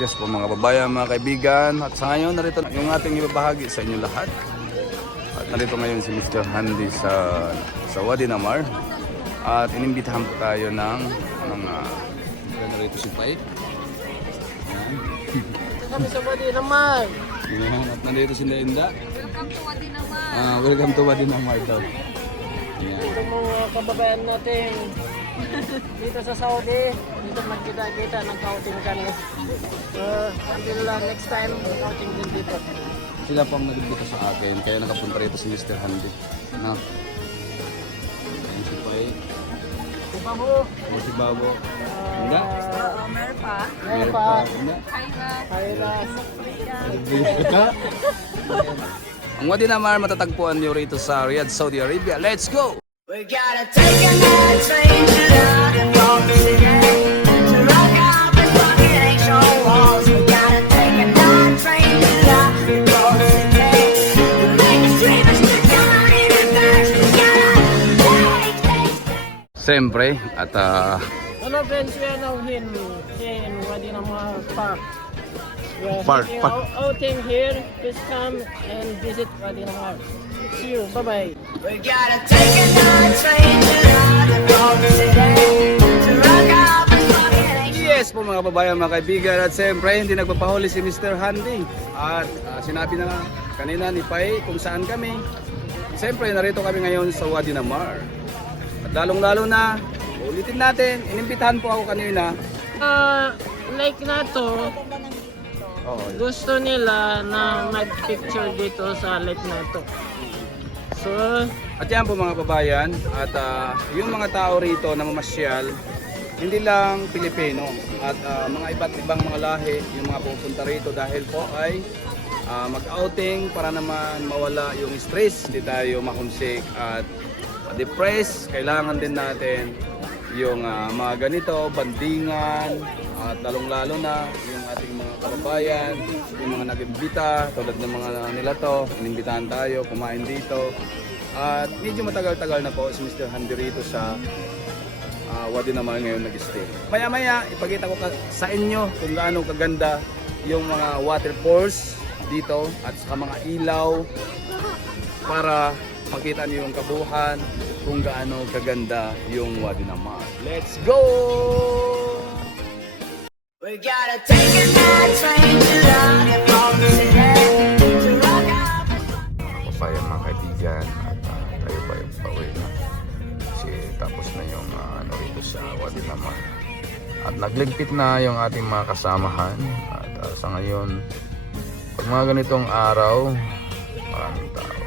Yes po mga babayan, mga kaibigan. At sa ngayon, narito yung ating ibabahagi sa inyo lahat. At narito ngayon si Mr. Handy sa Wadi Namar. At inimbitahan po tayo ng mga... narito si Pai. Kami sa Wadi Namar. Yan. At nandito si Linda. Welcome to Wadi Namar. Welcome to Wadi Namar daw. Yan. Ito mga kababayan natin dito sa Saudi. Dito magkita-kita, nag-outing kami. Until next time, outing din dito. Sila po ang nagbita sa akin, kaya nakapunta rito si Mr. Handy. No? Ayan si Pai. Si Babo. O si Babo. Linda. Meron pa. Meron pa. Linda. Kailas. Ang Wadi Namar matatagpuan niyo rito sa Riyadh, Saudi Arabia. Let's go! We gotta take another train to the Balkan City to rock out the fucking ancient walls. We gotta take another train to the Balkan City to make the dreamers to down in the bags. We gotta take. Siyempre, at Hello friends, we are now in Wadi Namar Park. We are Park, taking park. outing here. Please come and visit Wadi Namar. See you. Bye-bye. We gotta take another train to the Balkan City to rock out the fucking ancient. yes po mga babayan, mga kaibigan. At siyempre, hindi nagpapahuli si Mr. Handy. At sinabi na kanina ni Pai kung saan kami. Siyempre, narito kami ngayon sa Wadi Namar. At lalong-lalo na, ulitin natin, inimbitahan po ako kanina. Like na to, Oo. gusto nila na mag-picture dito sa lake na to. So, At yan po mga babayan, at yung mga tao rito na mamasyal, hindi lang Pilipino at mga iba't ibang mga lahi yung mga pupunta rito dahil po ay mag-outing para naman mawala yung stress, hindi tayo mahumsik at depressed. Kailangan din natin yung mga ganito, bandingan at lalong-lalo na yung ating mga kababayan, yung mga nag-imbita tulad ng mga nila to, inimbitahan tayo, kumain dito. At medyo matagal-tagal na po si Mr. Handy rito sa Wadi Namar ngayon nag-stay. Maya-maya ipakita ko sa inyo kung gaano kaganda yung mga waterfalls dito at sa mga ilaw para makita niyo yung kabuhan kung gaano kaganda yung Wadi Namar. Let's go! We gotta take another train to the Balkan City to rock out. Papaya mga kaibigan at tayo pa yung pauwi na kasi tapos na yung rito sa Wadi Namar at nagligpit na yung ating mga kasamahan at sa ngayon pag mga ganitong araw maraming tao